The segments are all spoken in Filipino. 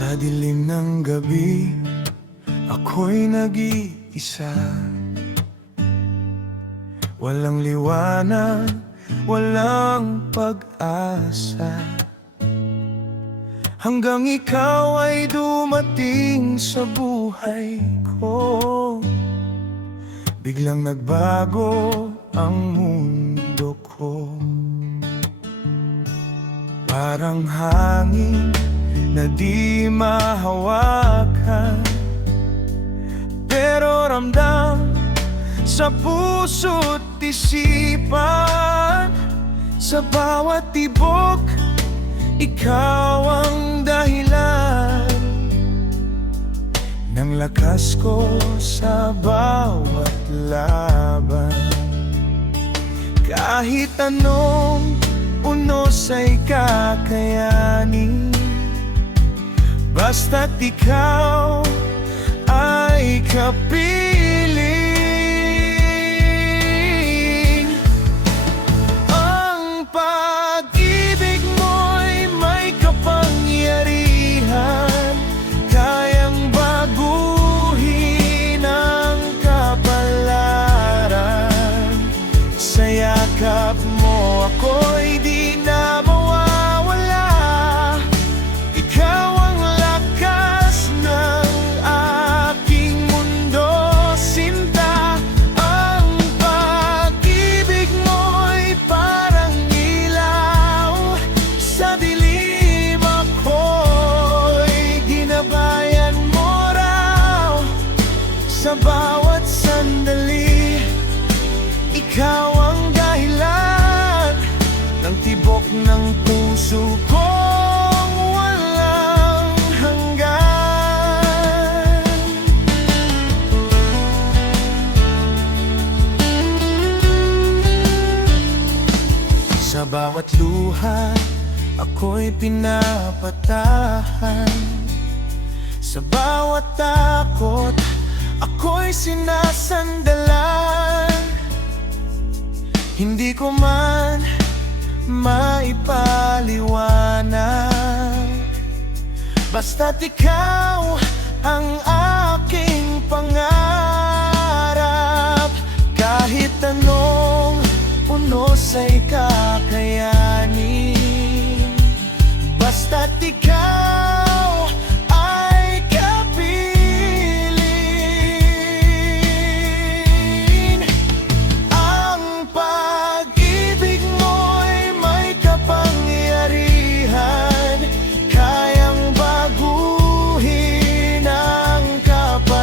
Sa dilim ng gabi, ako'y nag-iisa. Walang liwanag, walang pag-asa, hanggang ikaw ay dumating sa buhay ko. Biglang nagbago ang mundo ko. Parang hangin na di mahawakan, pero ramdam sa puso't isipan. Sa bawat tibok, ikaw ang dahilan ng lakas ko sa bawat laban. Kahit anong unos ay kakayanin, basta't ikaw ay kapiling. Ang pag-ibig mo'y may kapangyarihan, kayang baguhin ang kapalaran. Sa yakap mo ako'y di na mawawala. Ikaw ang lakas ng aking mundo, sinta. Ang pag-ibig mo'y parang ilaw sa dilim, ako'y ginabayan mo raw. Sa bawat sandali, ikaw ang dahilan ng tibok ng puso kong walang hanggan. Sa bawat luha, ako'y pinapatahan. Sa bawat takot, ako'y sinasandalan. Hindi ko man maipaliwanag, basta't ikaw ang aking pangarap. Kahit anong unos ay kakayanin, basta't ikaw ay kapiling. Ang pag-ibig mo'y may kapangyarihan, kayang baguhin ang kapalaran.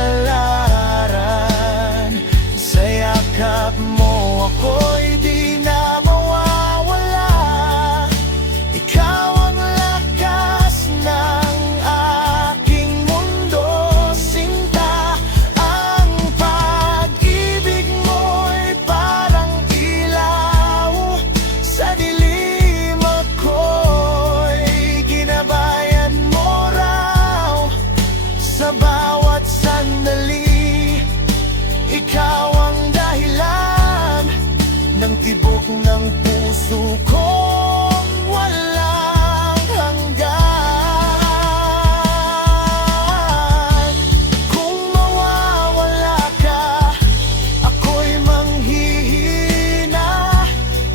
Sa yakap mo ako'y di na mawawala. Ikaw ang lakas ng aking mundo, sinta. Ang pag-ibig mo'y parang ilaw sa dilim, ako'y ginabayan mo raw. Sa bawat sandali, ikaw ang dahilan ng tibok ng puso kong walang hanggan. Kung mawawala ka, ako'y manghihina.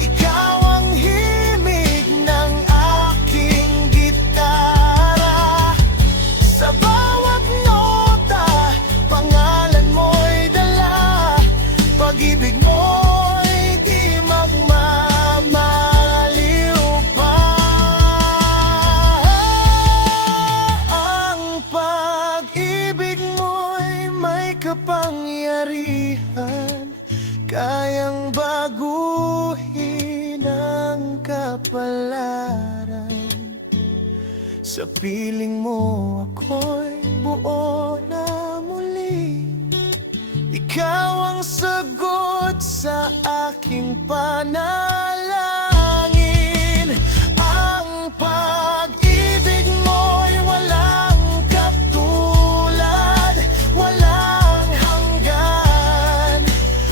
Ikaw ang himig ng aking gitara. Sa bawat nota, pangalan mo'y dala. Pag-ibig mo'y di magmamaliw pa. Ang pag-ibig mo'y may kapangyarihan, kayang baguhin ang kapalaran. Sa piling mo ako'y buo na muli. Ikaw ang sagot sa aking panalangin. Ang pag-ibig mo'y walang katulad, walang hanggan,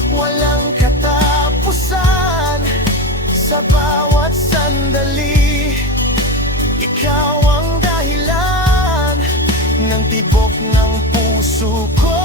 walang katapusan. Sa bawat sandali, ikaw ang dahilan ng tibok ng puso ko.